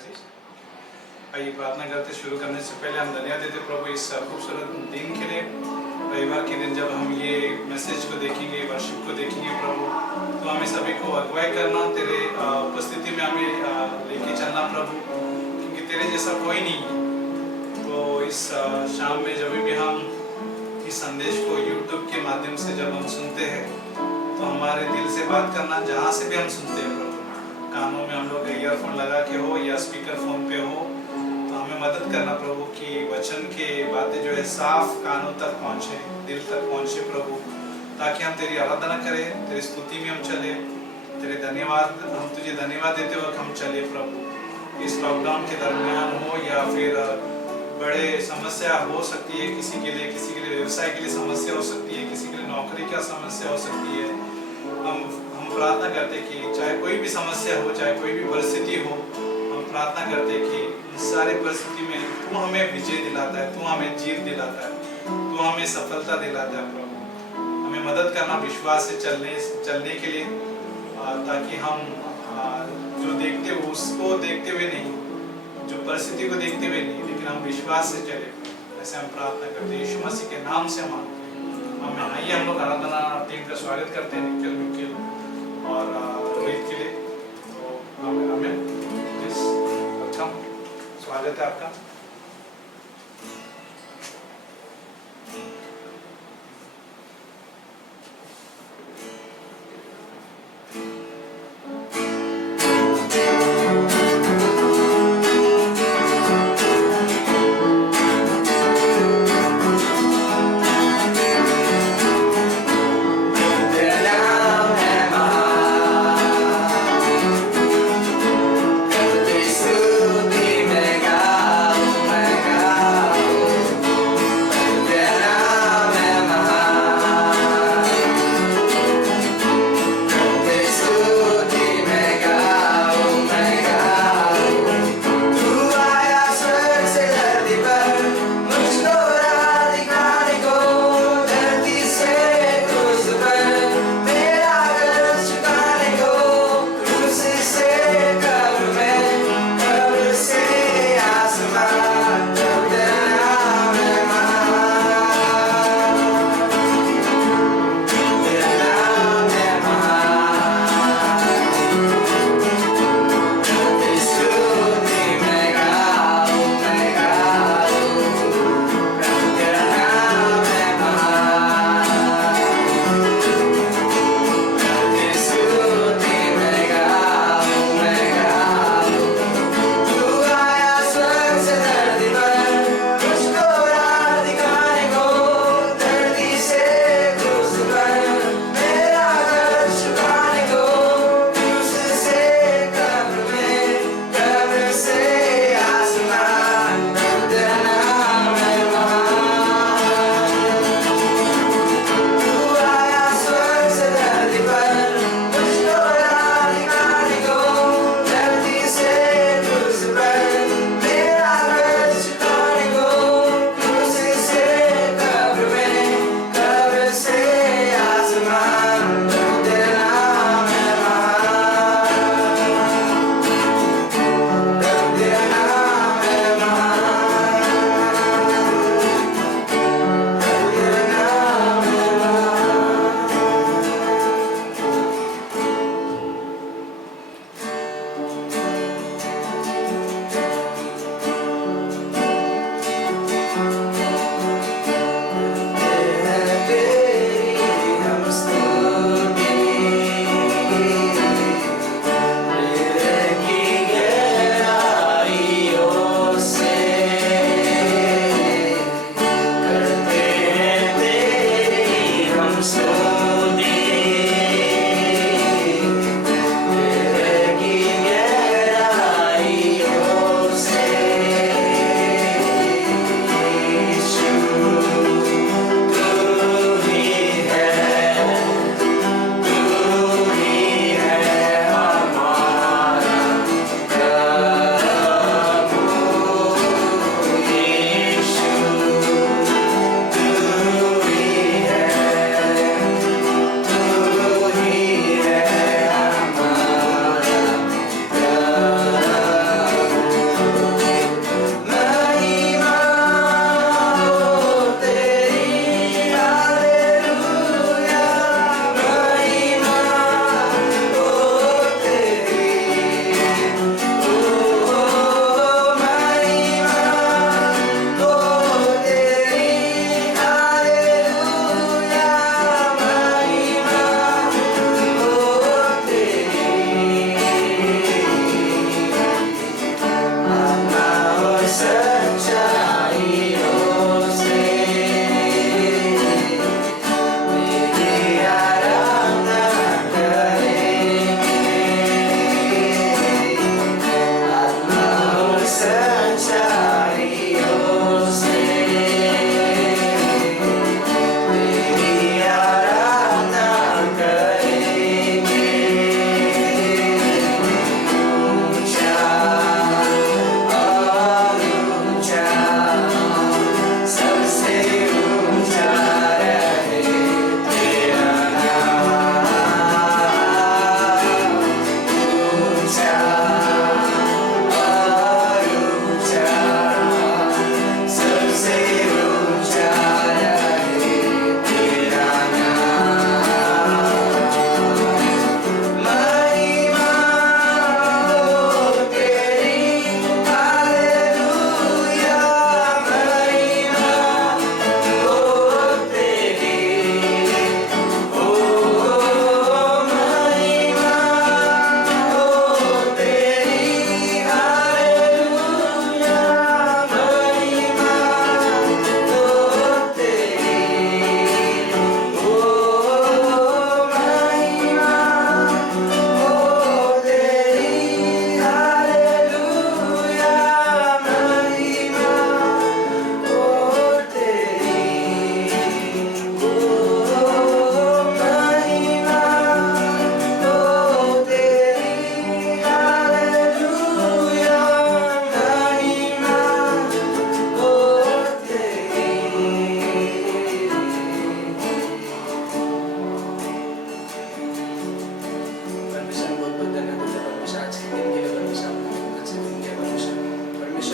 आइए प्रार्थना करते शुरू करने से पहले हम धन्यवाद देते प्रभु इस खूबसूरत दिन के लिए। रविवार के दिन जब हम ये मैसेज को देखेंगे, वर्शिप को देखेंगे प्रभु, तो हमें सभी को अगुवाई करना, तेरे उपस्थिति में हमें लेके चलना प्रभु, क्योंकि तेरे जैसा कोई नहीं है। तो इस शाम में जब भी हम इस संदेश को यूट्यूब के माध्यम से जब हम सुनते हैं तो हमारे दिल से बात करना, जहाँ से भी हम सुनते हैं प्रभु, कानों में हम लोग ईयरफोन लगा के हो या स्पीकर फोन पे हो, तो हमें मदद करना प्रभु कि वचन के बातें जो है साफ कानों तक पहुँचे, दिल तक पहुँचे प्रभु, ताकि हम तेरी आराधना करें, तेरी स्तुति में हम चले, तेरे धन्यवाद, हम तुझे धन्यवाद देते वक्त हम चले प्रभु। इस लॉकडाउन के दरमियान हो या फिर बड़े समस्या हो सकती है किसी के लिए व्यवसाय के लिए समस्या हो सकती है, किसी के लिए नौकरी का समस्या हो सकती है। हम प्रार्थना करते कि चाहे कोई भी समस्या हो, चाहे कोई भी परिस्थिति हो, हम प्रार्थना करते कि सारी परिस्थिति में तू हमें विजय दिलाता है, तू हमें जीत दिलाता है, तू हमें सफलता दिलाता है प्रभु। हमें मदद करना विश्वास से चलने के लिए, ताकि हम जो देखते हो उसको देखते हुए नहीं, जो परिस्थिति को देखते हुए नहीं, लेकिन हम विश्वास से चले। ऐसे हम प्रार्थना करते हैं यीशु मसीह के नाम से मांगते हैं, आमीन। आइए हम लोग आराधना टीम का स्वागत करते हैं, निखिल और रोहित के लिए। तो आमीन, वेलकम, स्वागत है आपका। स्तुति में गाऊं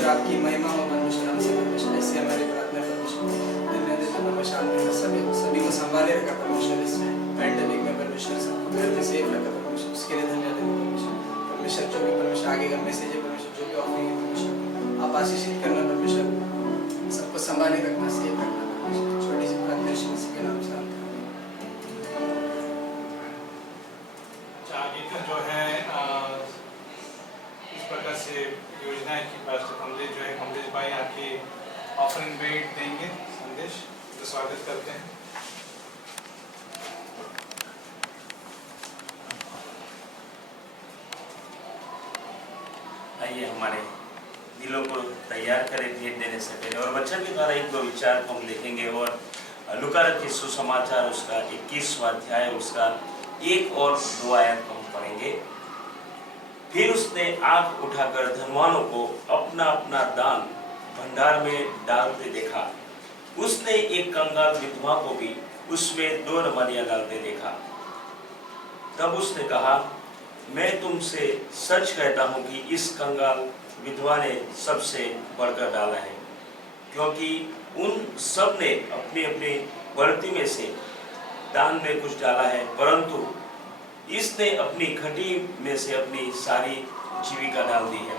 परमेश्वर आपकी महिमा हो परमेश्वर हमसे परमेश्वर, ऐसे हमारी प्रार्थना परमेश्वर। धन्यवाद देते परमेश्वर, आपने सभी को संभाले रखा परमेश्वर, इस पैंडेमिक में परमेश्वर सबको घर में सेफ रखा परमेश्वर, उसके लिए धन्यवाद देते परमेश्वर। परमेश्वर जो भी परमेश्वर आगे का मैसेज है परमेश्वर, जो भी ऑफरिंग है परमेश्वर, आप आशीषित करना परमेश्वर, सबको संभाले रखना, सेफ रखना परमेश्वर। छोटी सी प्रार्थना यीशु मसीह के नाम से आमीन। आगे का जो है इस प्रकार से योजना है कि पास्टर कमलेश जो है, कमलेश भाई आके ऑफरिंग बेट देंगे संदेश, तो स्वागत करते हैं। आइए हमारे दिलों को तैयार करें भेंट देने से पहले, और वचन के द्वारा एक दो विचार को हम देखेंगे। और लूका रचित सुसमाचार उसका 21वां अध्याय उसका 1 और 2 आयत को हम पढ़ेंगे। फिर उसने आंख उठाकर धनवानों को अपना अपना दान भंडार में डालते देखा। उसने एक कंगाल विधवा को भी उसमें 2 रमनियां डालते देखा। तब उसने कहा, मैं तुमसे सच कहता हूं कि इस कंगाल विधवा ने सबसे बढ़कर डाला है, क्योंकि उन सब ने अपनी अपनी बढ़ती में से दान में कुछ डाला है, परंतु इसने अपनी खटी में से अपनी सारी जीविका डाल दी है।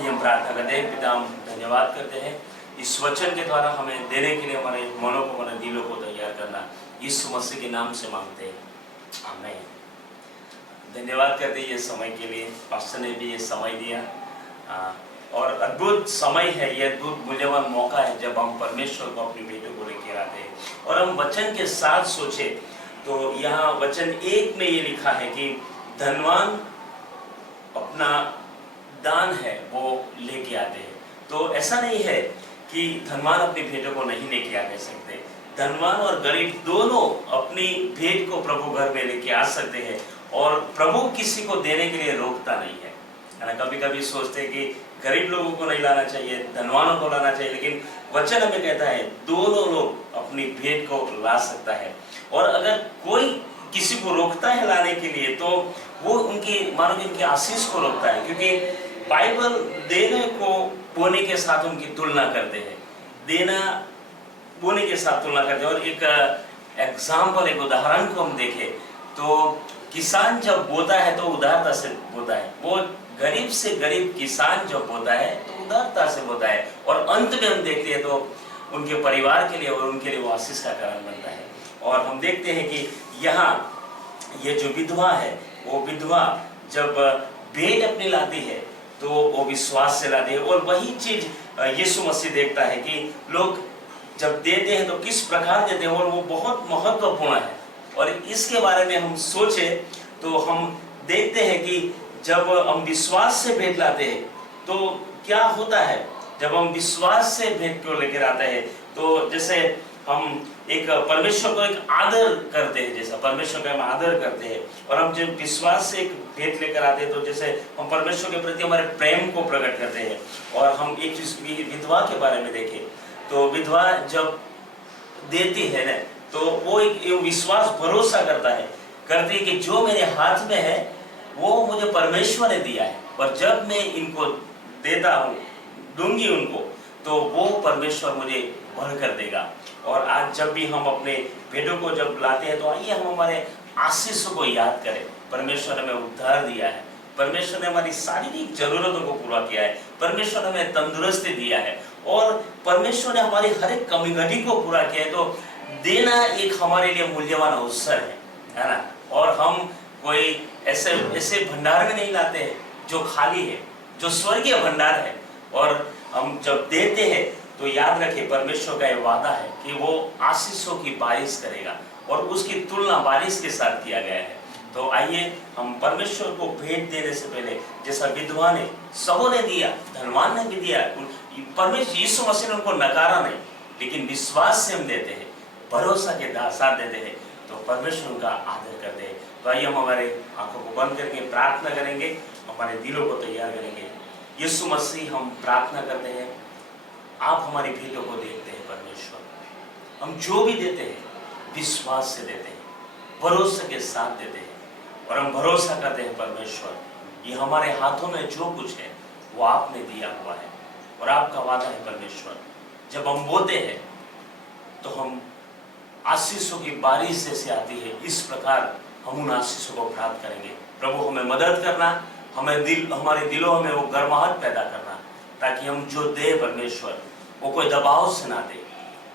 हम प्रार्थना करते हैं। पिता, हम धन्यवाद करते हैं इस वचन के द्वारा हमें देने के लिए, हमारे मनों को, हमारे दिलों को तैयार करना, यीशु मसीह के नाम से मांगते हैं, आमीन। धन्यवाद करते हैं ये समय के लिए, पास्टर ने भी ये समय दिया, और अद्भुत समय है ये, अद्भुत मूल्यवान मौका है जब हम परमेश्वर को अपनी बेटों को लेकर आते हैं और हम वचन के साथ सोचे। तो यहाँ वचन 1 में ये लिखा है कि धनवान अपना दान है वो लेके आते हैं। तो ऐसा नहीं है कि धनवान अपनी भेंटों को नहीं लेके आ सकते, धनवान और गरीब दोनों अपनी भेंट को प्रभु घर में लेके आ सकते हैं, और प्रभु किसी को देने के लिए रोकता नहीं है ना। कभी कभी सोचते हैं कि गरीब लोगों को नहीं लाना चाहिए, धनवानों को लाना चाहिए, लेकिन वचन हमें कहता है दोनों लोग अपनी भेंट को ला सकता है। और अगर कोई किसी को रोकता है लाने के लिए, तो वो उनकी मानो कि उनकी आशीष को रोकता है, क्योंकि बाइबल देने को बोने के साथ उनकी तुलना करते हैं, देना बोने के साथ तुलना करते हैं। और एक एग्जाम्पल, एक उदाहरण को हम देखें तो किसान जब बोता है तो उदारता से बोता है, वो गरीब से गरीब किसान जब बोता है तो उदारता से बोता है, और अंत में हम देखते हैं तो उनके परिवार के लिए और उनके लिए वो आशीष का कारण बनता है। और हम देखते हैं कि यहाँ ये जो विधवा है, वो विधवा जब भेंट अपनी लाती है तो वो विश्वास से लाती है, और वही चीज यीशु मसीह देखता है कि लोग जब देते हैं तो किस प्रकार देते हैं, और वो बहुत महत्वपूर्ण है। और इसके बारे में हम सोचे तो हम देखते हैं कि जब हम विश्वास से भेंट लाते हैं तो क्या होता है। जब हम विश्वास से भेंट को लेकर आते हैं तो जैसे हम एक परमेश्वर को एक आदर करते हैं, जैसा परमेश्वर का हम आदर करते हैं, और हम जब विश्वास से एक भेंट लेकर आते हैं तो जैसे हम परमेश्वर के प्रति हमारे प्रेम को प्रकट करते हैं। और हम एक विधवा के बारे में देखें तो विधवा जब देती है ना, तो वो एक विश्वास भरोसा करती है कि जो मेरे हाथ में है वो मुझे परमेश्वर ने दिया है, और जब मैं इनको देता हूँ, दूंगी उनको, तो वो परमेश्वर मुझे बढ़कर देगा। और आज जब भी हम अपने भेंटों को जब लाते हैं तो आइए हम हमारे आशीषों को याद करें। परमेश्वर ने हमें उद्धार दिया है, परमेश्वर ने हमारी शारीरिक जरूरतों को पूरा किया है, परमेश्वर ने हमें तंदुरुस्ती दिया है, और परमेश्वर ने हमारी हर एक कमी घटी को पूरा किया है। तो देना एक हमारे लिए मूल्यवान अवसर है ना। और हम कोई ऐसे भंडार में नहीं लाते हैं जो खाली है, जो स्वर्गीय भंडार है। और हम जब देते हैं तो याद रखें परमेश्वर का ये वादा है कि वो आशीषों की बारिश करेगा, और उसकी तुलना बारिश के साथ किया गया है। तो आइए हम परमेश्वर को भेंट देने से पहले, जैसा विधवा ने, सबों ने दिया, धनवान ने भी दिया, परमेश्वर यीशु मसीह ने उनको नकारा नहीं, लेकिन विश्वास से हम देते हैं, भरोसा के साथ देते हैं, तो परमेश्वर उनका आदर करते हैं। तो आइए हम हमारे आंखों को बंद करके प्रार्थना करेंगे, हमारे दिलों को तैयार करेंगे। यीशु मसीह, हम प्रार्थना करते हैं, आप हमारी भेंटों को देखते हैं परमेश्वर। हम जो भी देते हैं विश्वास से देते हैं, भरोसे के साथ देते हैं, और हम भरोसा करते हैं परमेश्वर ये हमारे हाथों में जो कुछ है वो आपने दिया हुआ है। और आपका वादा है परमेश्वर, जब हम बोते हैं तो हम आशीषों की बारिश जैसे आती है, इस प्रकार हम उन आशीषों को प्राप्त करेंगे। प्रभु हमें मदद करना, हमारे दिलों में वो गर्माहट पैदा करना, ताकि हम जो दे परमेश्वर वो कोई दबाव से ना दे,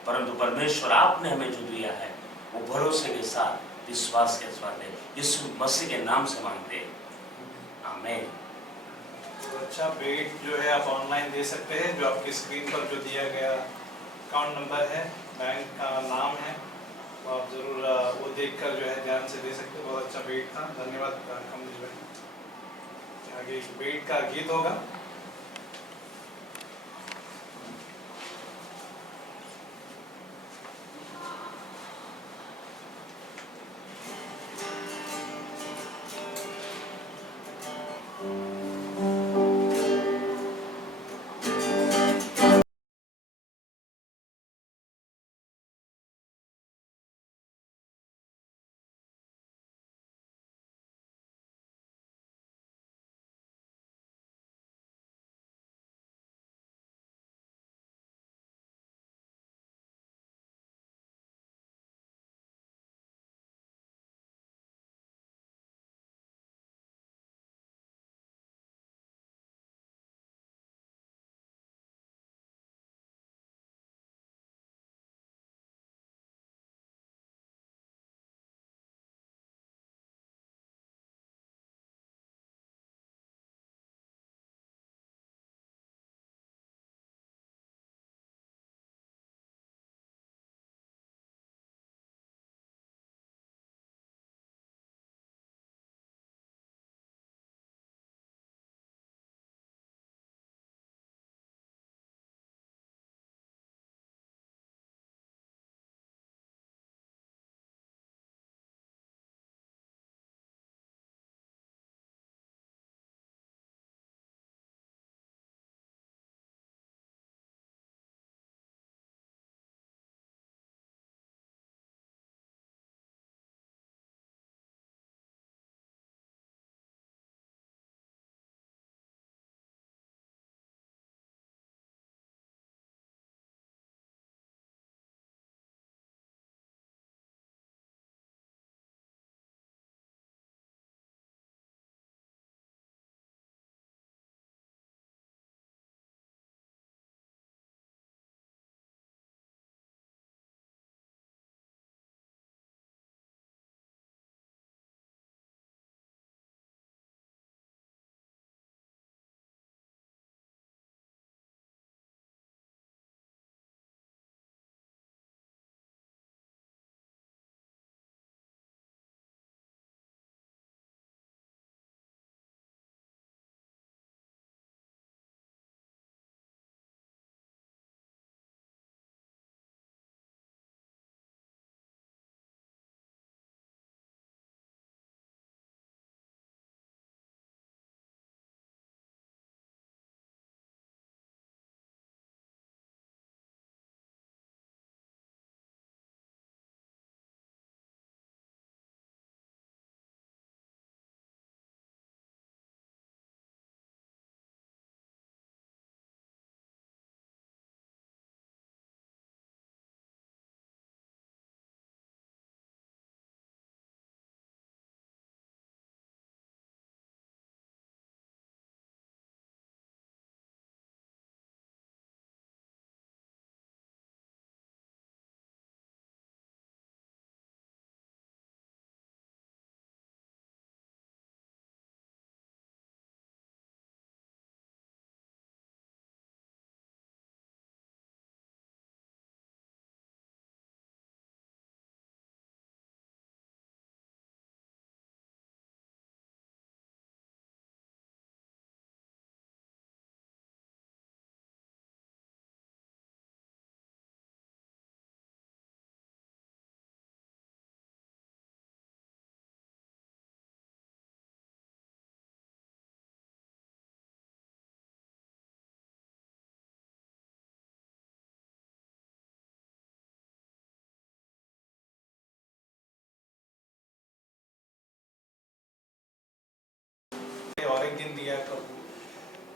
परंतु परमेश्वर आपने हमें जो दिया है वो भरोसे के साथ विश्वास के साथ दे। यीशु मसीह के नाम से मांगते हैं, आमीन। तो अच्छा बेट जो है आप ऑनलाइन दे सकते हैं, जो आपकी स्क्रीन पर जो दिया गया अकाउंट नंबर है, बैंक का नाम है, तो आप ज़रूर वो देखकर जो है ध्यान से दे सकते हैं। बहुत अच्छा बेट था, धन्यवाद कमलेश भाई। आगे बेट का गीत होगा।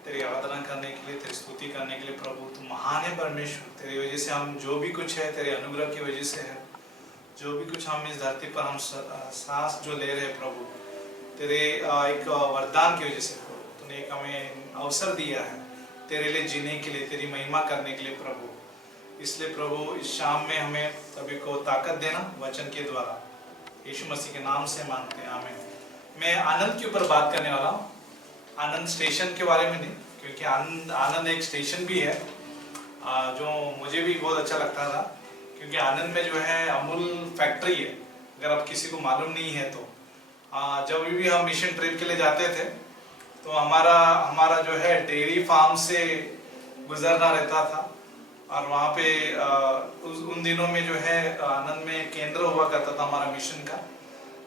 तेरी आराधना करने के लिए, तेरी स्तुति करने के लिए प्रभु। तू महान है परमेश्वर, तेरी वजह से हम जो भी कुछ है तेरे अनुग्रह की वजह से है। जो भी कुछ हम इस धरती पर हम सांस जो ले रहे हैं प्रभु, तेरे एक वरदान की वजह से प्रभु। तूने एक हमें अवसर दिया है तेरे लिए जीने के लिए, तेरी महिमा करने के लिए प्रभु। इसलिए प्रभु इस शाम में हमें सभी को ताकत देना वचन के द्वारा, यीशु मसीह के नाम से मांगते हैं, आमीन। मैं आनंद के ऊपर बात करने वाला हूँ, आनंद स्टेशन के बारे में नहीं, क्योंकि आनंद एक स्टेशन भी है जो मुझे भी बहुत अच्छा लगता था, क्योंकि आनंद में जो है अमूल फैक्ट्री है। अगर आप किसी को मालूम नहीं है तो जब भी हम मिशन ट्रिप के लिए जाते थे तो हमारा जो है डेयरी फार्म से गुजरना रहता था, और वहाँ पे उन दिनों में जो है आनंद में केंद्र हुआ करता था हमारा मिशन का।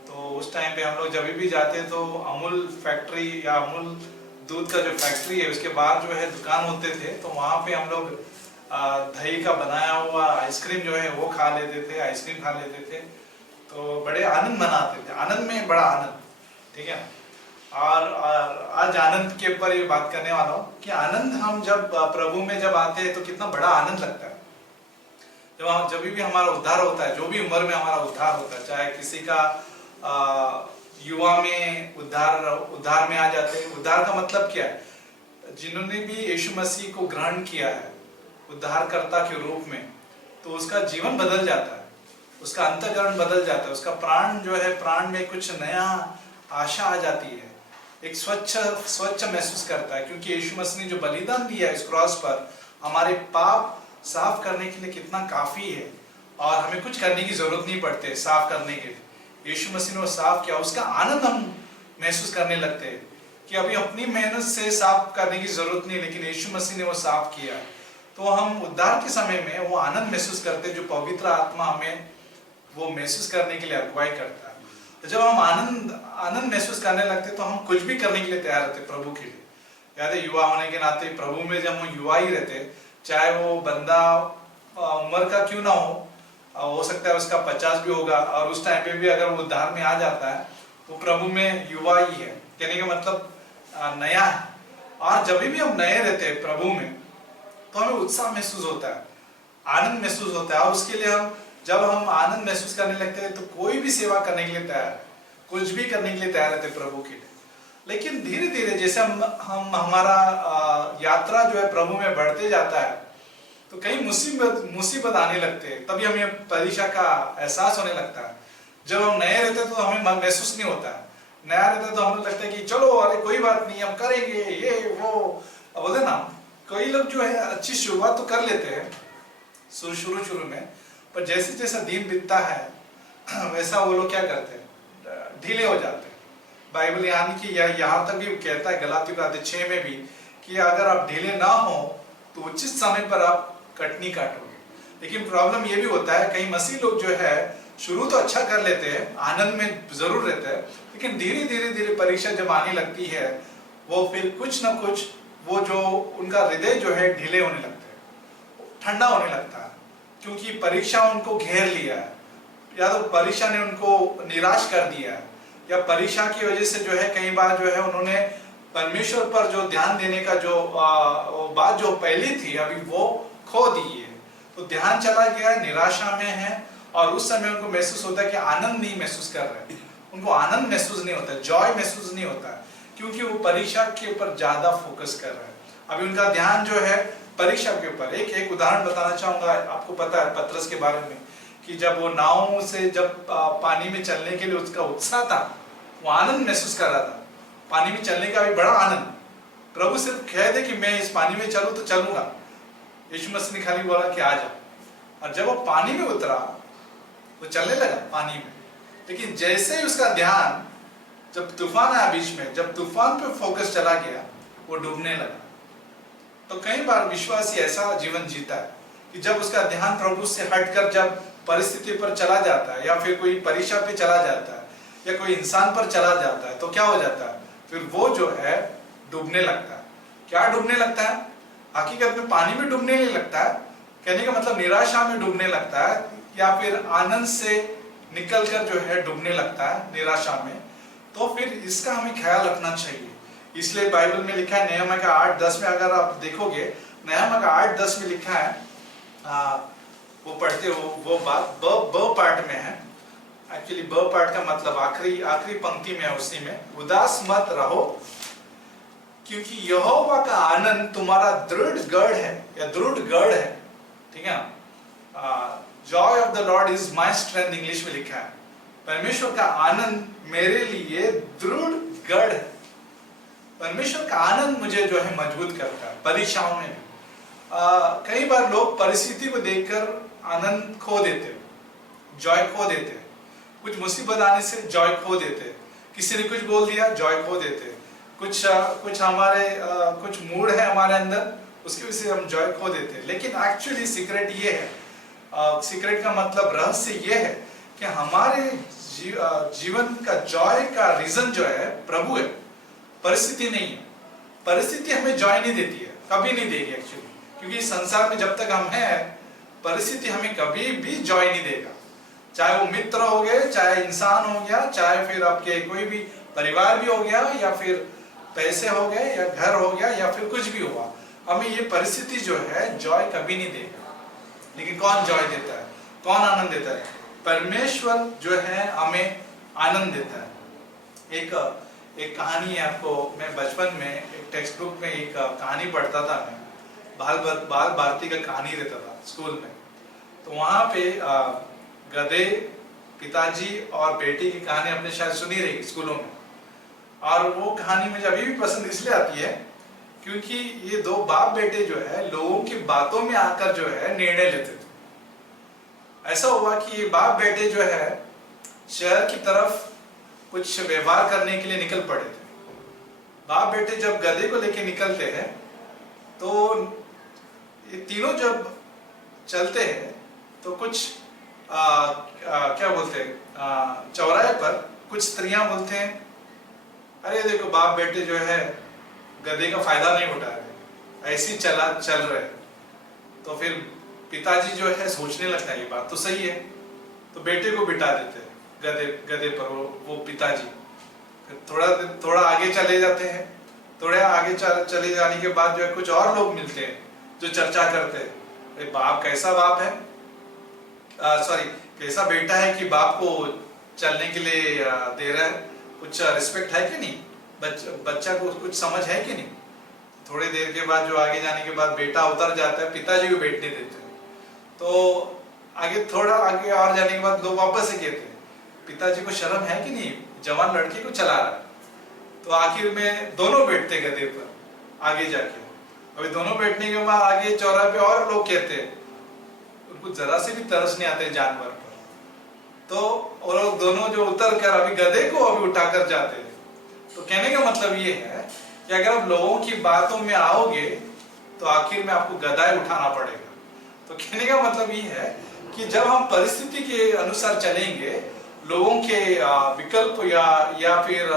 तो उस टाइम पे हम लोग जब भी जाते तो अमूल फैक्ट्री या अमूल दूध का जो फैक्ट्री है उसके बाहर जो है दुकान होते थे, तो वहाँ पे हम लोग दही का बनाया हुआ आइसक्रीम जो है वो खा लेते थे, आइसक्रीम खा लेते थे। तो बड़े आनंद मनाते थे, आनंद में बड़ा आनंद, ठीक है। और आज आनंद के ऊपर ये बात करने वाला हूँ कि आनंद हम जब प्रभु में जब आते हैं तो कितना बड़ा आनंद लगता है। जब भी हमारा उद्धार होता है, जो भी उम्र में हमारा उद्धार होता है, चाहे किसी का युवा में उद्धार में आ जाते हैं। उद्धार का मतलब क्या है? जिन्होंने भी यीशु मसीह को ग्रहण किया है उद्धारकर्ता के रूप में, तो उसका जीवन बदल जाता है, उसका अंतःकरण बदल जाता है, उसका प्राण जो है, प्राण में कुछ नया आशा आ जाती है, एक स्वच्छ महसूस करता है, क्योंकि यीशु मसीह ने जो बलिदान दिया है इस क्रॉस पर हमारे पाप साफ करने के लिए कितना काफी है, और हमें कुछ करने की जरूरत नहीं पड़ती साफ करने के लिए। यीशु मसीह ने वो साफ किया, उसका आनंद हम महसूस करने लगते हैं कि अभी अपनी मेहनत से साफ करने की जरूरत नहीं, लेकिन यीशु मसीह ने वो साफ किया। तो हम उद्धार के समय में वो आनंद महसूस करते हैं जो पवित्र आत्मा हमें वो महसूस करने के लिए अगुवाई करता है। तो जब हम आनंद महसूस करने लगते तो हम कुछ भी करने के लिए तैयार रहते प्रभु के लिए। याद है, युवा होने के नाते प्रभु में जब हम युवा ही रहते, चाहे वो बंदा उम्र का क्यों ना हो सकता है उसका 50 भी होगा, और उस टाइम पे भी अगर वो उद्धार में आ जाता है तो प्रभु में युवा ही है। कहने का मतलब नया है। और जब भी हम नए रहते हैं प्रभु में तो हमें उत्साह महसूस होता है, आनंद महसूस होता है, और उसके लिए जब हम आनंद महसूस करने लगते हैं तो कोई भी सेवा करने के लिए तैयार है, कुछ भी करने के लिए तैयार रहते प्रभु के लिए। लेकिन धीरे धीरे जैसे हम हमारा यात्रा जो है प्रभु में बढ़ते जाता है तो कई मुसीबत आने लगते हैं, तभी हमें परीक्षा का एहसास होने लगता है। जब हम नए रहते तो हमें महसूस नहीं होता है, नया रहता तो हमें लगता है कि चलो अरे कोई बात नहीं, हम करेंगे ये वो। बोलते ना, कई लोग जो है अच्छी शुरुआत तो कर लेते हैं शुरू में, पर जैसे जैसा दिन बीतता है वैसा वो लोग क्या करते हैं, ढीले हो जाते हैं। बाइबल यानी कि यहाँ तक भी कहता है गलातियों का 6 में भी कि अगर आप ढीले ना हो तो उचित समय पर आप कटनी काटोगे। लेकिन प्रॉब्लम ये भी होता है, कई मसीह लोग जो है शुरू तो अच्छा कर लेते हैं, आनंद में जरूर रहते हैं, लेकिन धीरे धीरे परीक्षा जब आने लगती है वो फिर कुछ ना कुछ वो जो उनका हृदय जो है ढीले होने लगते हैं, ठंडा होने लगता है, क्योंकि परीक्षा उनको घेर लिया है, या तो परीक्षा ने उनको निराश कर दिया है, या परीक्षा की वजह से जो है कई बार जो है उन्होंने परमेश्वर पर जो ध्यान देने का जो बात जो पहली थी अभी वो खो दी है। तो ध्यान चला गया है, निराशा में है, और उस समय उनको महसूस होता है कि आनंद नहीं महसूस कर रहे, उनको आनंद महसूस नहीं होता, जॉय महसूस नहीं होता, क्योंकि वो परीक्षा के ऊपर ज्यादा फोकस कर रहे हैं। अभी उनका ध्यान जो है परीक्षा के ऊपर। एक उदाहरण बताना चाहूंगा, आपको पता है पतरस के बारे में कि जब वो नाव से जब पानी में चलने के लिए उसका उत्साह था, वो आनंद महसूस कर रहा था, पानी में चलने का भी बड़ा आनंद। प्रभु सिर्फ कह दे कि मैं इस पानी में चलूं तो चलूंगा, यीशु मसीह ने खाली बोला कि आ जा, और जब वो पानी में उतरा वो चलने लगा पानी में। लेकिन जैसे ही उसका ध्यान, जब तूफान आया बीच में, जब तूफान पे फोकस चला गया वो डूबने लगा। तो कई बार विश्वासी ऐसा जीवन जीता है कि जब उसका ध्यान प्रभु से हटकर जब परिस्थिति पर चला जाता है, या फिर कोई परीक्षा पे चला जाता है, या कोई इंसान पर चला जाता है, तो क्या हो जाता है, फिर वो जो है डूबने लगता है। क्या डूबने लगता है? हकीकत में पानी में डूबने नहीं लगता है, कहने का मतलब निराशा में डूबने लगता है, या फिर आनंद से निकलकर जो है डूबने लगता है निराशा में। तो फिर इसका हमें ख्याल रखना चाहिए इसलिए बाइबल में लिखा है नहम्याह का 8:10 में, अगर आप देखोगे नहम्याह का 8:10 में लिखा है, वो पढ़ते हो, वो बात ब पार्ट में है। एक्चुअली ब पार्ट का मतलब आखिरी पंक्ति में है, उसी में, उदास मत रहो क्योंकि यहोवा का आनंद तुम्हारा दृढ़ गढ़ है, या दृढ़ गढ़ है, ठीक है ना। Joy of the Lord is my strength English में लिखा है। परमेश्वर का आनंद मेरे लिए दृढ़ गढ़ है। परमेश्वर का आनंद मुझे जो है मजबूत करता है परीक्षाओं में। कई बार लोग परिस्थिति को देखकर आनंद खो देते, जॉय खो देते, कुछ मुसीबत आने से जॉय खो देते, किसी ने कुछ बोल दिया जॉय खो देते, कुछ हमारे कुछ मूड है हमारे अंदर, उसकी वजह से हम जॉय खो देते। लेकिन एक्चुअली सीक्रेट ये है, सीक्रेट का मतलब रहस्य ये है कि हमारे जीवन का जॉय का रीजन जो है प्रभु है, परिस्थिति नहीं है। परिस्थिति हमें जॉय नहीं देती है, कभी नहीं देगी एक्चुअली, क्योंकि संसार में जब तक हम हैं परिस्थिति हमें कभी भी जॉय नहीं देगा। चाहे वो मित्र हो गए, चाहे इंसान हो गया, चाहे फिर आपके कोई भी परिवार भी हो गया, या फिर पैसे हो गए, या घर हो गया, या फिर कुछ भी हुआ, हमें ये परिस्थिति जो है जॉय कभी नहीं देगा। लेकिन कौन जॉय देता है, कौन आनंद देता है? परमेश्वर जो है हमें आनंद देता है। एक कहानी है, आपको मैं बचपन में एक टेक्स्ट बुक में एक कहानी पढ़ता था, मैं बाल भारती का कहानी रहता था स्कूल में। तो वहाँ पे गधे, पिताजी और बेटी की कहानी आपने शायद सुनी रही स्कूलों में, और वो कहानी मुझे अभी भी पसंद इसलिए आती है क्योंकि ये दो बाप बेटे जो है लोगों की बातों में आकर जो है निर्णय लेते थे। ऐसा हुआ कि ये बाप बेटे जो है शहर की तरफ कुछ व्यवहार करने के लिए निकल पड़े थे। बाप बेटे जब गधे को लेके निकलते हैं तो ये तीनों जब चलते हैं तो कुछ क्या बोलते हैं, चौराहे पर कुछ स्त्रियां बोलते हैं, अरे देखो बाप बेटे जो है गधे का फायदा नहीं उठा रहे, ऐसी चल रहे। तो फिर पिताजी जो है सोचने लगता है ये बात तो सही है, तो बेटे को बिठा देते हैं गधे पर, वो पिताजी। फिर थोड़ा आगे चले जाते हैं, थोड़ा आगे चले जाने के बाद जो है कुछ और लोग मिलते हैं जो चर्चा करते हैं, अरे बाप कैसा बाप है, कैसा बेटा है कि बाप को चलने के लिए दे रहा है, कुछ रिस्पेक्ट है कि नहीं, बच्चा को कुछ समझ है कि नहीं। थोड़ी देर के बाद जो आगे जाने के बाद बेटा उतर जाता है, पिताजी को बैठने देते हैं। तो थोड़ा आगे और जाने के बाद लोग वापस से कहते हैं पिताजी को शर्म है कि नहीं, जवान लड़के को चला रहा है। तो आखिर में दोनों बैठते गधे पर आगे जाके। अभी दोनों बैठने के बाद आगे चौराहे पे और लोग कहते हैं, उनको जरा से भी तरस नहीं आते जानवर पर। तो और लोग दोनों जो उतर कर अभी गधे को अभी उठाकर जाते हैं। तो कहने का मतलब ये है कि अगर आप लोगों की बातों में आओगे तो आखिर में आपको गधा उठाना पड़ेगा। तो कहने का मतलब ये है कि जब हम परिस्थिति के अनुसार चलेंगे, लोगों के विकल्प या फिर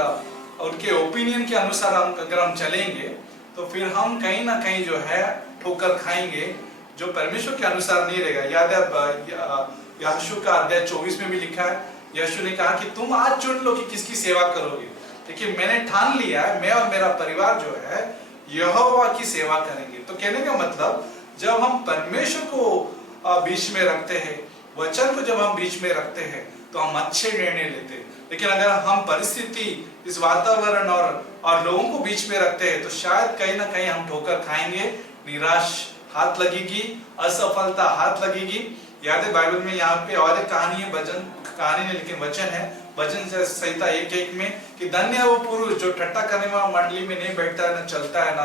उनके ओपिनियन के अनुसार अगर हम चलेंगे तो फिर हम कहीं ना कहीं जो है ठोकर खाएंगे, जो परमेश्वर के अनुसार नहीं रहेगा। याद है यहोशू का अध्याय 24 में भी लिखा है, यहोशू ने कहा कि तुम आज चुन लो कि किसकी सेवा करोगे, लेकिन मैंने ठान लिया है मैं और मेरा परिवार जो है यहोवा की सेवा करेंगे। तो कहने का मतलब जब हम परमेश्वर को बीच में रखते हैं, वचन को जब हम बीच में रखते हैं तो हम अच्छे निर्णय लेते हैं। लेकिन अगर हम परिस्थिति, इस वातावरण और लोगों को बीच में रखते हैं तो शायद कहीं ना कहीं हम ठोकर खाएंगे, निराश हाथ लगेगी, असफलता हाथ लगेगी। याद है बाइबल में यहाँ पे और एक कहानी है, कहानी नहीं लेकिन वचन है, वचन से संहिता 1:1 में कि धन्य है वो पुरुष जो ठट्टा करने वाला मंडली में नहीं बैठता है, ना चलता है,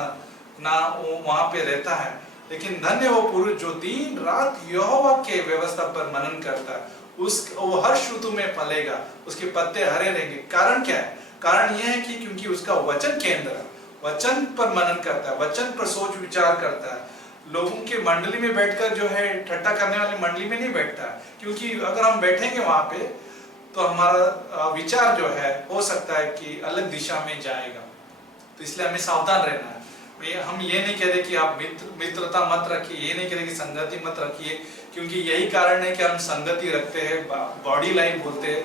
ना वो वहां पे रहता है, लेकिन धन्य वो पुरुष जो दिन रात यहोवा के व्यवस्था पर मनन करता है, वो हर ऋतु में फलेगा, उसके पत्ते हरे रहेंगे। कारण क्या है? कारण यह है कि क्योंकि उसका वचन केंद्र है, वचन पर मनन करता है, वचन पर सोच विचार करता है। लोगों के मंडली में बैठकर जो है ठट्टा करने वाली मंडली में नहीं बैठता है, क्योंकि अगर हम बैठेंगे वहां पे तो हमारा विचार जो है हो सकता है कि अलग दिशा में जाएगा। तो इसलिए हमें सावधान रहना है। हम ये नहीं कह रहे कि आप मित्रता मत रखिए, ये नहीं कह रहे कि संगति मत रखिए, क्योंकि यही कारण है कि हम संगति रखते हैं, बॉडी लाइफ बोलते हैं,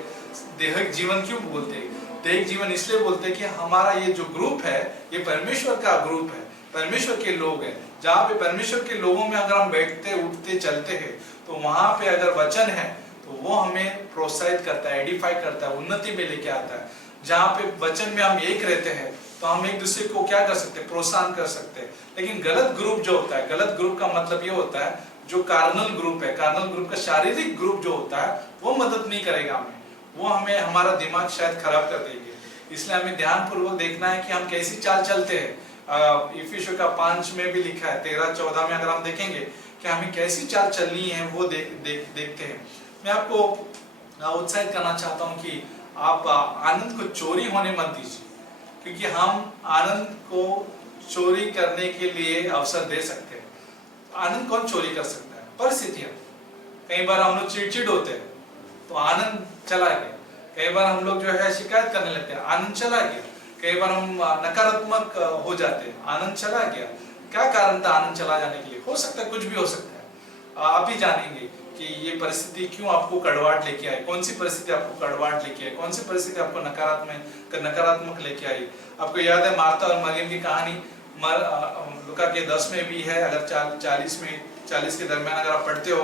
देहिक जीवन क्यों बोलते हैं, देख जीवन इसलिए बोलते हैं कि हमारा ये जो ग्रुप है ये परमेश्वर का ग्रुप है, परमेश्वर के लोग हैं। जहाँ पे परमेश्वर के लोगों में अगर हम बैठते उठते चलते हैं तो वहां पे अगर वचन है तो वो हमें प्रोत्साहित करता है, एडिफाई करता है, उन्नति में लेके आता है। जहाँ पे वचन में हम एक रहते हैं तो हम एक दूसरे को क्या कर सकते हैं, प्रोत्साहन कर सकते हैं। लेकिन गलत ग्रुप जो होता है, गलत ग्रुप का मतलब ये होता है जो कार्नल ग्रुप है, कार्नल ग्रुप का शारीरिक ग्रुप जो होता है वो मदद नहीं करेगा हमें, वो हमें हमारा दिमाग शायद खराब कर देंगे। इसलिए हमें ध्यान पूर्वक देखना है कि हम कैसी चाल चलते हैं। इफिसियों का 5 में भी लिखा है, 13-14 में अगर हम देखेंगे कि हमें कैसी चाल चलनी है वो देखते हैं। मैं आपको उत्साहित करना चाहता हूँ कि आप आनंद को चोरी होने मत दीजिए, क्योंकि हम आनंद को चोरी करने के लिए अवसर दे सकते हैं। आनंद कौन चोरी कर सकता है? परिस्थितियां। कई बार हम लोग चिड़चिड़ होते हैं तो आनंद चला गया, कई बार हम लोग जो है शिकायत करने लगते हैं, आनंद चला गया, कई बार हम नकारात्मक हो जाते हैं, आनंद चला गया। क्या कारण था आनंद चला जाने के लिए? हो सकता है कुछ भी हो सकता है। आप ही जानेंगे कि ये परिस्थिति क्यों आपको कड़वाहट लेके आई, कौन सी परिस्थिति आपको कड़वाहट लेके आई, कौन सी परिस्थिति आपको नकारात्मक लेके आई। आपको याद है मार्था और मरियम की कहानी, लुका के 10 में भी है। अगर 40 के दरमियान अगर आप पढ़ते हो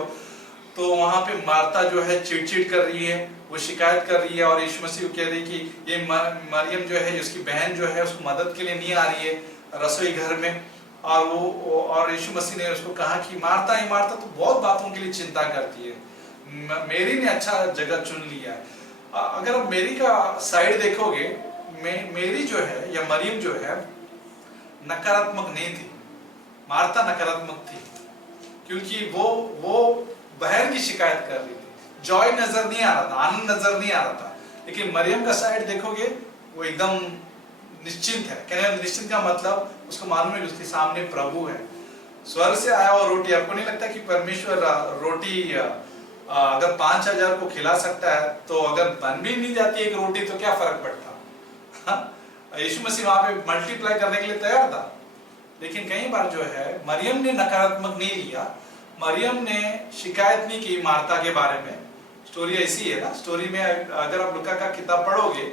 तो वहां पे मार्था जो है चिड़चिड़ कर रही है, वो शिकायत कर रही है और यीशु मसीह कह रही है कि ये मरियम जो है, उसकी बहन जो है उसको मदद के लिए नहीं आ रही है रसोई घर में। और यीशु मसीह ने उसको कहा कि मार्था ही मार्था तो बहुत बातों के लिए चिंता करती है, मेरी ने अच्छा जगह चुन लिया है। अगर आप मेरी का साइड देखोगे, मेरी जो है या मरियम जो है नकारात्मक नहीं थी, मार्था नकारात्मक थी, क्योंकि वो बहन की शिकायत कर रही थी। जॉय नजर नहीं आ रहा था, आनंद नजर नहीं आ रहा था। लेकिन मरियम का साइड देखोगे वो एकदम निश्चिंत है। कहने निश्चिंत का मतलब उसको मालूम है कि उसके सामने प्रभु है, स्वर्ग से आया और रोटी। आपको नहीं लगता कि परमेश्वर रोटी अगर 5000 को खिला सकता है तो अगर बन भी नहीं जाती एक रोटी तो क्या फर्क पड़ता? यीशु मसीह वहां पे मल्टीप्लाई करने के लिए तैयार था। लेकिन कई बार जो है मरियम ने नकारात्मक नहीं लिया, मरियम ने शिकायत नहीं की मार्था के बारे में। स्टोरी ऐसी है ना, स्टोरी में अगर आप लुका का किताब पढ़ोगे,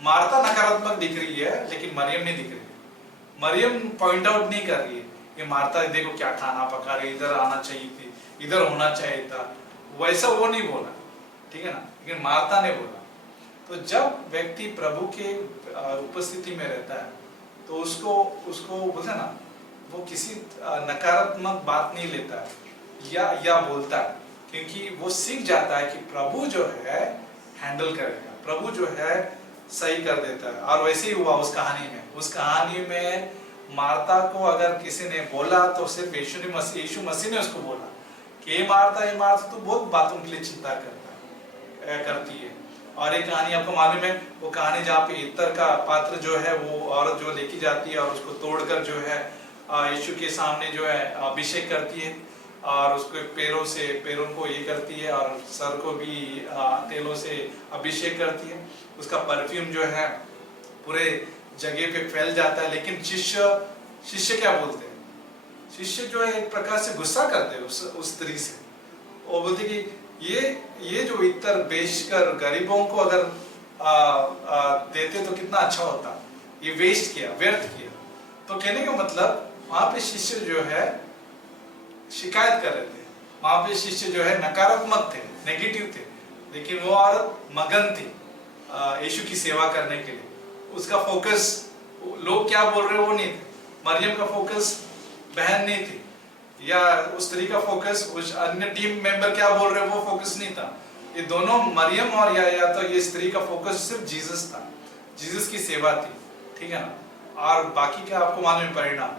मार्था नकारात्मक दिख रही है लेकिन मरियम नहीं दिख रही है। मरियम पॉइंट आउट नहीं कर रही है कि मार्था देखो क्या खाना पका रही, इधर आना चाहिए थी, इधर होना चाहिए था, वैसा वो नहीं बोला, ठीक है ना। लेकिन मार्था ने बोला। तो जब व्यक्ति प्रभु के उपस्थिति में रहता है तो उसको बोलते हैं ना, वो किसी नकारात्मक बात नहीं लेता है या बोलता है, क्योंकि वो सीख जाता है कि प्रभु जो है हैंडल करेगा, प्रभु जो है सही कर देता है। और वैसे ही हुआ उस कहानी में। उस कहानी में मार्था को अगर किसी ने बोला तो सिर्फ यीशु मसीह ने उसको बोला कि ये मार्था तो बहुत बातों के लिए चिंता करती है। और एक कहानी आपको मालूम है, वो कहानी जहाँ पे इत्तर का पात्र जो है वो औरत जो लेके जाती है और उसको तोड़कर जो है यीशु के सामने जो है अभिषेक करती है और उसको पैरों को ये करती है और सर को भी तेलों से अभिषेक करती है। उसका परफ्यूम जो है पूरे जगह पे फैल जाता है। लेकिन शिष्य क्या बोलते हैं? शिष्य जो है एक प्रकार से गुस्सा करते हैं उस स्त्री से। वो बोलते कि ये जो इत्तर बेचकर गरीबों को अगर देते तो कितना अच्छा होता, ये वेस्ट किया, व्यर्थ किया। तो कहने का मतलब वहां पे शिष्य जो है शिकायत कर रहे थे, वहां पे शिष्य जो है नकारात्मक थे, नेगेटिव थे। लेकिन वो औरत मगन थी यीशु की सेवा करने के लिए। उसका फोकस लोग क्या बोल रहे वो नहीं थे। मरियम का फोकस बहन नहीं थी, या उस स्त्री का फोकस उस अन्य टीम मेंबर क्या बोल रहे वो फोकस नहीं था। ये दोनों मरियम और या तो ये स्त्री का फोकस सिर्फ जीसस था, जीसस की सेवा थी, ठीक है ना। और बाकी का आपको मालूम है परिणाम।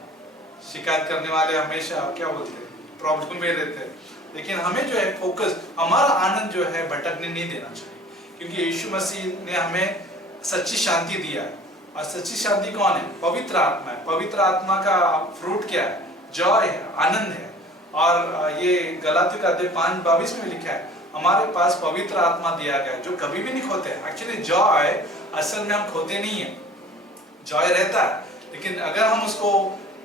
शिकायत करने वाले हमेशा क्या बोलते हैं, प्रॉब्लम में रहते हैं। लेकिन हमें जो है फोकस, हमारा आनंद जो है भटकने नहीं देना चाहिए, क्योंकि यीशु मसीह ने हमें सच्ची शांति दिया है। और सच्ची शांति कौन है? पवित्र आत्मा है। पवित्र आत्मा का फ्रूट क्या है? जॉय है, आनंद है। और ये गलातियों का अध्याय 5:22 में लिखा है, हमारे पास पवित्र आत्मा दिया गया जो कभी भी नहीं खोते। एक्चुअली जॉय असल में हम खोते नहीं है, जॉय रहता है। लेकिन अगर हम उसको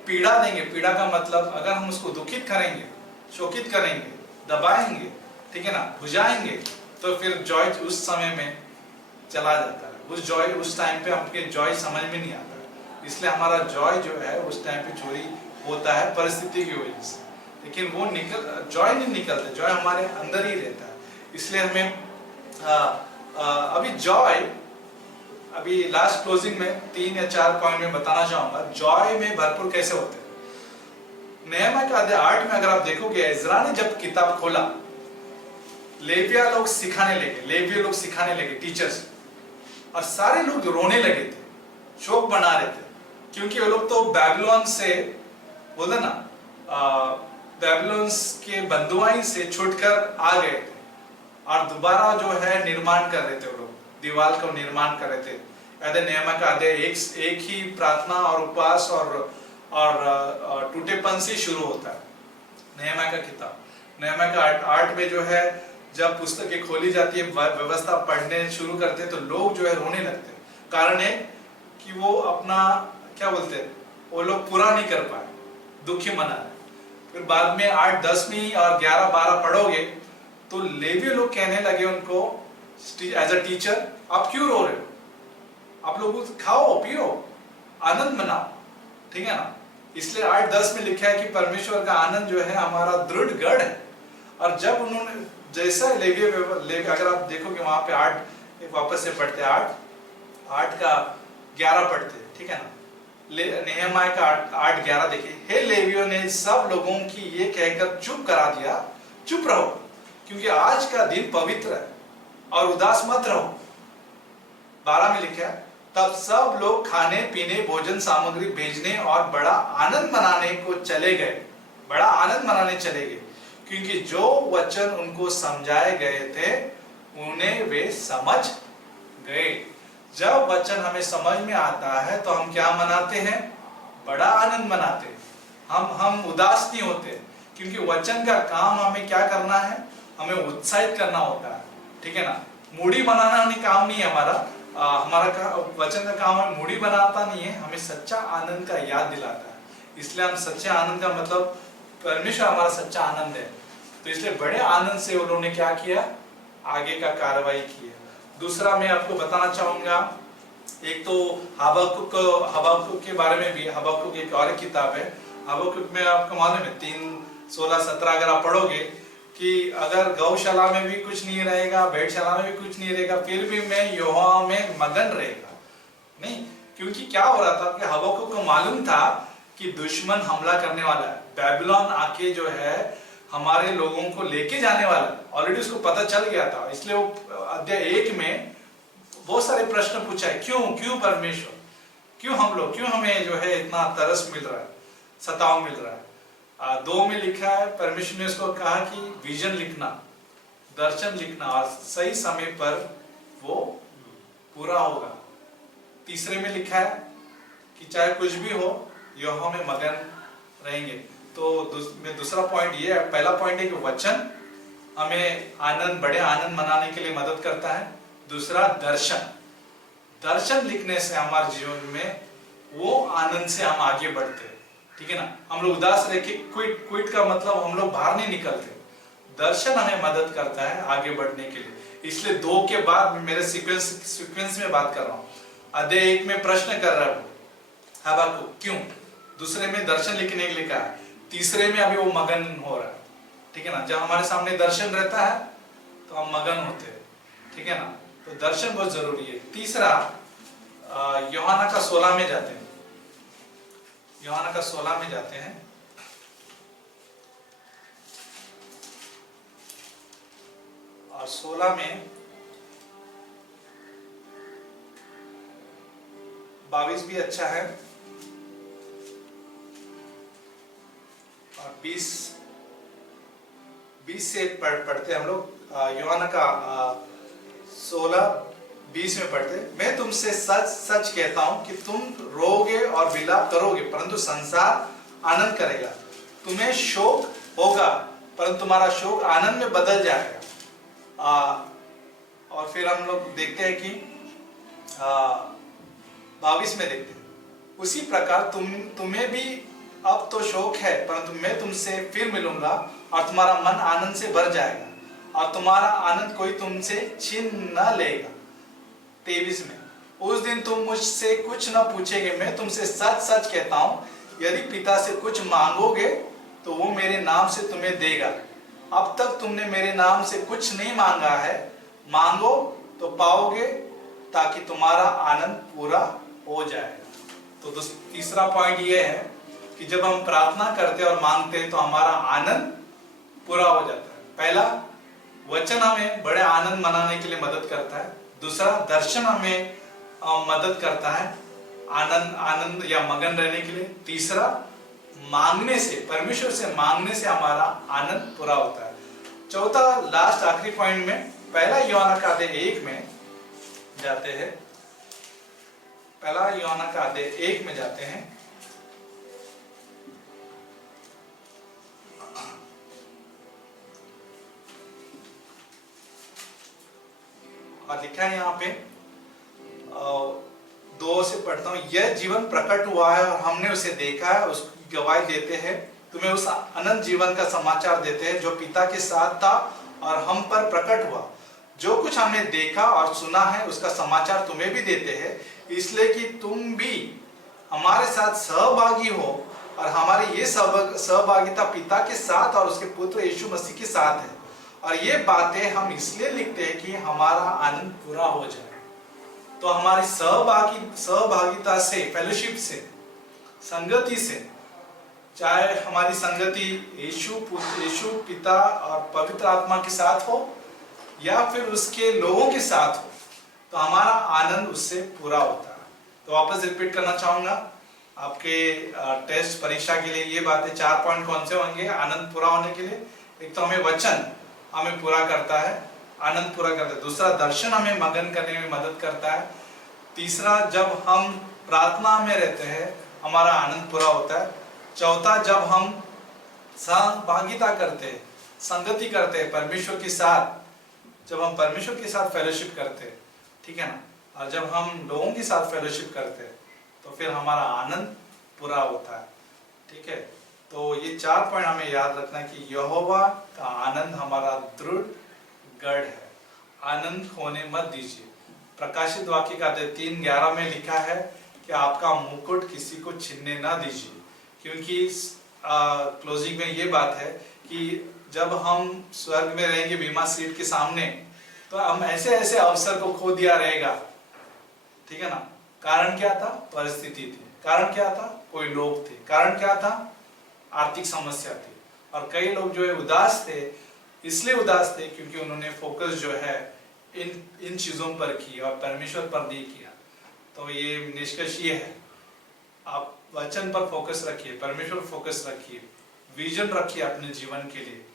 पीड़ा देंगे, पीड़ा का मतलब अगर हम उसको दुखित करेंगे, शोकित करेंगे, दबाएंगे, ठीक है ना, बुझाएंगे, तो फिर जॉय उस समय में चला जाता है। उस टाइम पे हमके जॉय समझ में नहीं आता, इसलिए हमारा जॉय जो है उस टाइम पे चोरी होता है परिस्थिति की वजह से। लेकिन वो जॉय नहीं निकलता, जॉय हमारे अंदर ही रहता है। इसलिए हमें अभी जॉय, अभी लास्ट क्लोजिंग में 3 या 4 पॉइंट में बताना चाहूंगा जॉय में भरपूर कैसे होते हैं। नेहमिया का अध्याय 8 में अगर आप देखोगे, इज़रा ने जब किताब खोला, लेविया लोग सिखाने लगे टीचर्स, और सारे लोग रोने लगे थे, शोक बना रहे थे, क्योंकि वो लोग तो बैबिलोन से बोलते ना, बैबिलोन के बंधुआई से छूटकर आ गए थे और दोबारा जो है निर्माण कर रहे थे, वो लोग दीवार को निर्माण कर रहे थे। नेहमिया का अध्याय एक ही प्रार्थना और उपवास और टूटेपन से शुरू होता है। नेहमिया का किताब, नेहमिया का 8 में जो है जब पुस्तकें खोली जाती है, व्यवस्था पढ़ने शुरू करते हैं, तो लोग जो है रोने लगते हैं। कारण है कि वो अपना क्या बोलते हैं, वो लोग पूरा नहीं कर पाए, दुखी मना है। फिर बाद में 8, 10वीं और 11, 12 पढ़ोगे तो लेवी लोग कहने लगे उनको एज अ टीचर, आप क्यों रो रहे हो, आप लोग खाओ पियो आनंद मनाओ, ठीक है ना। इसलिए 8, 10 में लिखा है कि परमेश्वर का आनंद जो है हमारा दृढ़ गढ़ है। और जब उन्होंने जैसा लेवी अगर आप देखोगे वहां पे 8 वापस से पढ़ते, 8 का 11 पढ़ते, ठीक है ना। नेहमिया का 8, 11 देखिए, हे लेवियों ने सब लोगों की ये कहकर चुप करा दिया, चुप रहो क्योंकि आज का दिन पवित्र है और उदास मत रहो। 12 में लिखा है, तब सब लोग खाने पीने भोजन सामग्री भेजने और बड़ा आनंद मनाने चले गए, क्योंकि जो वचन उनको समझाए गए थे उन्हें वे समझ गए। जब वचन हमें समझ में आता है तो हम क्या मनाते हैं, बड़ा आनंद मनाते हैं। हम उदास नहीं होते, क्योंकि वचन का काम हमें क्या करना है, हमें उत्साहित करना होता है, ठीक है ना। मूडी बनाना काम नहीं है हमारा वचन का काम हमें मूडी बनाता नहीं है, हमें सच्चा आनंद का याद दिलाता है। इसलिए हम सच्चे आनंद का मतलब परमेश्वर हमारा सच्चा आनंद है, तो इसलिए बड़े आनंद से उन्होंने क्या किया, आगे का कार्रवाई की है। दूसरा मैं आपको बताना चाहूंगा, एक तो हबक्कुक के बारे में भी, हबक्कुक एक और किताब है। हबक्कुक में आपको मालूम है 3, 16, 17 अगर आप पढ़ोगे कि अगर गौशाला में भी कुछ नहीं रहेगा, भेड़शाला में भी कुछ नहीं रहेगा, फिर भी मैं यहोवा में मगन रहेगा नहीं, क्योंकि क्या हो रहा था कि हबक्कुक को मालूम था कि दुश्मन हमला करने वाला है, बैबिलोन आके जो है हमारे लोगों को लेके जाने वाला है, ऑलरेडी उसको पता चल गया था। इसलिए वो अध्याय 1 में बहुत सारे प्रश्न पूछा है, क्यों परमेश्वर, क्यों हम लोग, क्यों हमें जो है इतना तरस मिल रहा है, सताव मिल रहा है। 2 में लिखा है, परमेश्वर ने उसको कहा कि विजन लिखना, दर्शन लिखना और सही समय पर वो पूरा होगा। 3 में लिखा है कि चाहे कुछ भी हो यहोवा में मगन रहेंगे। तो दूसरा पॉइंट ये है, पहला पॉइंट है कि वचन हमें बड़े आनंद मनाने के लिए मदद करता है। दूसरा दर्शन लिखने से हमारे जीवन में वो आनंद से हम आगे बढ़ते हैं, ठीक है ना। हम लोग उदास रह के क्विट का मतलब हम लोग बाहर नहीं निकलते, दर्शन हमें मदद करता है आगे बढ़ने के लिए। इसलिए 2 के बाद मेरे सीक्वेंस में बात कर रहा हूँ। अध्याय 1 में प्रश्न कर रहा हूँ हबक्कुक क्यों, दूसरे में दर्शन लिखने के लिए कहा, 3 में अभी वो मगन हो रहा है, ठीक है ना। जब हमारे सामने दर्शन रहता है तो हम मगन होते हैं, ठीक है ना। तो दर्शन बहुत जरूरी है। तीसरा यूहन्ना का 16 में जाते हैं, यूहन्ना का 16 में जाते हैं और 16 में 22 भी अच्छा है और 20 से पढ़ते हम लोग। यूहन्ना का 16-20 में पढ़ते, मैं तुमसे सच सच कहता हूं कि तुम रोओगे और विलाप करोगे परंतु संसार आनंद करेगा। तुम्हें शोक होगा परंतु तुम्हारा शोक आनंद में बदल जाएगा। और फिर हम लोग देखते हैं कि 22 में देखते हैं, उसी प्रकार तुम्हें भी अब तो शोक है परंतु मैं तुमसे फिर मिलूंगा और तुम्हारा मन आनंद से भर जाएगा और तुम्हारा आनंद कोई तुमसे छीन न लेगा। 23 में उस दिन तुम मुझसे कुछ न पूछेंगे। मैं तुमसे सच सच कहता हूँ, यदि पिता से कुछ मांगोगे तो वो मेरे नाम से तुम्हें देगा। अब तक तुमने मेरे नाम से कुछ नहीं मांगा है, मांगो तो पाओगे, ताकि तुम्हारा आनंद पूरा हो जाए। तो तीसरा पॉइंट ये है कि जब हम प्रार्थना करते और मांगते हैं तो हमारा आनंद पूरा हो जाता है। पहला, वचन हमें बड़े आनंद मनाने के लिए मदद करता है। दूसरा, दर्शन हमें मदद करता है आनंद या मगन रहने के लिए। तीसरा, मांगने से, परमेश्वर से मांगने से हमारा आनंद पूरा होता है। चौथा, लास्ट आखिरी पॉइंट में पहला यूहन्ना का अध्याय 1 में जाते हैं। पहला यूहन्ना का अध्याय 1 में जाते हैं। और लिखा है यहाँ पे 2 से पढ़ता हूँ। यह जीवन प्रकट हुआ है और हमने उसे देखा है, उसकी गवाही देते हैं, तुम्हें उस अनंत जीवन का समाचार देते हैं जो पिता के साथ था और हम पर प्रकट हुआ। जो कुछ हमने देखा और सुना है उसका समाचार तुम्हें भी देते हैं, इसलिए कि तुम भी हमारे साथ सहभागी हो। और हमारी ये सहभागिता पिता के साथ और उसके पुत्र यीशु मसीह के साथ है। और ये बातें हम इसलिए लिखते हैं कि हमारा आनंद पूरा हो जाए। तो हमारी सहभागिता से, फेलोशिप से, संगति से, चाहे हमारी संगति यीशु पिता और पवित्र आत्मा के साथ हो या फिर उसके लोगों के साथ हो, तो हमारा आनंद उससे पूरा होता है। तो वापस रिपीट करना चाहूंगा आपके टेस्ट परीक्षा के लिए। ये बातें 4 पॉइंट कौन से होंगे आनंद पूरा होने के लिए? एक तो हमें वचन हमें पूरा करता है, आनंद पूरा करता है। दूसरा, दर्शन हमें मगन करने में मदद करता है। तीसरा, जब हम प्रार्थना में रहते हैं हमारा आनंद पूरा होता है। चौथा, जब हम सहभागिता करते हैं, संगति करते हैं परमेश्वर के साथ, जब हम परमेश्वर के साथ फेलोशिप करते हैं, ठीक है ना, और जब हम लोगों के साथ फेलोशिप करते हैं तो फिर हमारा आनंद पूरा होता है। ठीक है, तो ये 4 पॉइंट हमें याद रखना कि यहोवा का आनंद हमारा दृढ़ गढ़ है, आनंद खोने मत दीजिए। प्रकाशित वाक्य का 3:11 में लिखा है कि आपका मुकुट किसी को छीनने ना दीजिए। क्योंकि क्लोजिंग में ये बात है कि जब हम स्वर्ग में रहेंगे बीमा सीट के सामने, तो हम ऐसे ऐसे अवसर को खो दिया रहेगा। ठीक है ना, कारण क्या था? परिस्थिति थी। कारण क्या था? कोई लोग थे। कारण क्या था? आर्थिक समस्या थी। और कई लोग जो है उदास थे, इसलिए उदास थे क्योंकि उन्होंने फोकस जो है इन चीजों पर की और परमेश्वर पर नहीं किया। तो ये निष्कर्ष ये है, आप वचन पर फोकस रखिए, परमेश्वर फोकस रखिए, विजन रखिए अपने जीवन के लिए,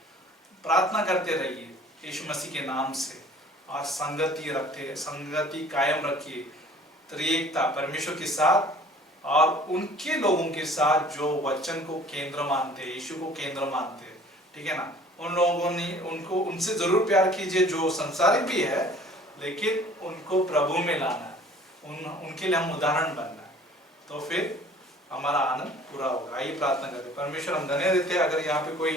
प्रार्थना करते रहिए यीशु मसीह के नाम से, और संगति कायम रखिए त्रिएकता परमेश्वर के साथ और उनके लोगों के साथ जो वचन को केंद्र मानते हैं, यीशु को केंद्र मानते हैं। ठीक है ना, उन लोगों ने उनसे जरूर प्यार कीजिए जो संसारिक भी है, लेकिन उनको प्रभु में लाना है, उनके लिए हम उदाहरण बनना है, तो फिर हमारा आनंद पूरा होगा। आइए प्रार्थना करते हैं। परमेश्वर, हम धन्यवाद देते हैं अगर यहाँ पे कोई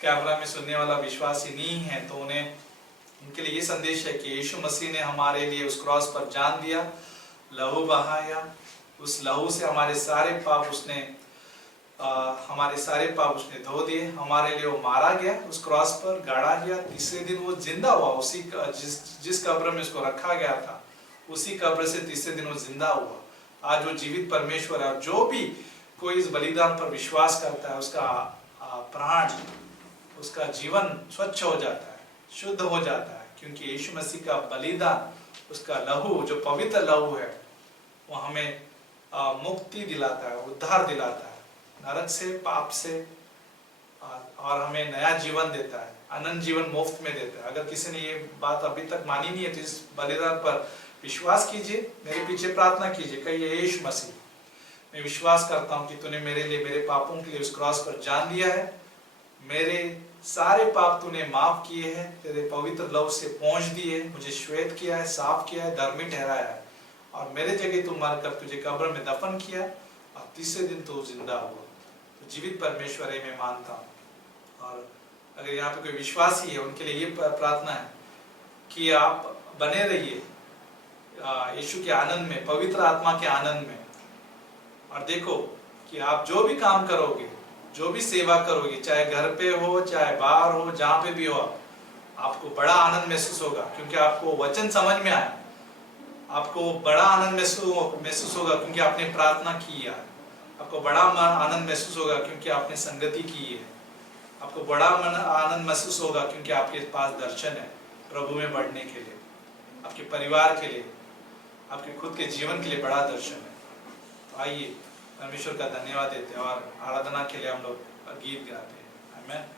कैमरा में सुनने वाला विश्वासी नहीं है तो उनके लिए ये संदेश है कि यीशु मसीह ने हमारे लिए उस क्रॉस पर जान दिया, लहू बहाया, उस लहू से हमारे सारे पाप उसने धो दिए, हमारे लिए वो मारा गया, उस क्रॉस पर गाड़ा गया, तीसरे दिन वो जिंदा हुआ, उसी जिस कब्र में उसको रखा गया था उसी कब्र से तीसरे दिन वो जिंदा हुआ। आज वो जीवित परमेश्वर है। जो भी कोई इस बलिदान पर विश्वास करता है उसका प्राण, उसका जीवन स्वच्छ हो जाता है, शुद्ध हो जाता है, क्योंकि यीशु मसीह का बलिदान, उसका लहू जो पवित्र लहू है, वो हमें मुक्ति दिलाता है, उद्धार दिलाता है नरक से, पाप से, और हमें नया जीवन देता है, अनंत जीवन मुफ्त में देता है। अगर किसी ने ये बात अभी तक मानी नहीं है तो इस बलिदान पर विश्वास कीजिए, मेरे पीछे प्रार्थना कीजिए, कहिए यीशु मसीह, मैं विश्वास करता हूँ कि तूने मेरे लिए, मेरे पापों के लिए उस क्रॉस पर जान दिया है, मेरे सारे पाप तूने माफ किए हैं, तेरे पवित्र लहू से पोंछ दिए, मुझे श्वेत किया है, साफ किया है, धर्मी ठहराया है, और मेरे जगह तू मरकर तुझे कब्र में दफन किया और तीसरे दिन तू जिंदा हुआ। तो जीवित परमेश्वर है, मैं मानता हूँ। और अगर यहाँ पे कोई विश्वासी है उनके लिए ये प्रार्थना है कि आप बने रहिए यीशु के आनंद में, पवित्र आत्मा के आनंद में। और देखो कि आप जो भी काम करोगे, जो भी सेवा करोगे, चाहे घर पे हो, चाहे बाहर हो, जहाँ पे भी हो, आपको बड़ा आनंद महसूस होगा, क्योंकि आपको वचन समझ में आया। आपको बड़ा आनंद महसूस होगा क्योंकि आपने प्रार्थना की है। आपको बड़ा आनंद महसूस होगा क्योंकि आपने संगति की है। आपको बड़ा आनंद महसूस होगा क्योंकि आपके पास दर्शन है प्रभु में बढ़ने के लिए, आपके परिवार के लिए, आपके खुद के जीवन के लिए बड़ा दर्शन है। तो आइए परमेश्वर का धन्यवाद देते हैं और आराधना के लिए हम लोग गीत गाते हैं। आमीन।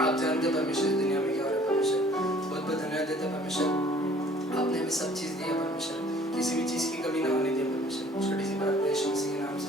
आप जानते हो परमेश्वर इस दुनिया में क्या हो रहा है। परमेश्वर बहुत बहुत धन्यवाद देते हैं परमेश्वर आपने हमें सब चीज़ दी है परमेश्वर, किसी भी चीज़ की कमी ना होने दिया परमेश्वर। छोटी सी बात है यीशु मसीह के नाम से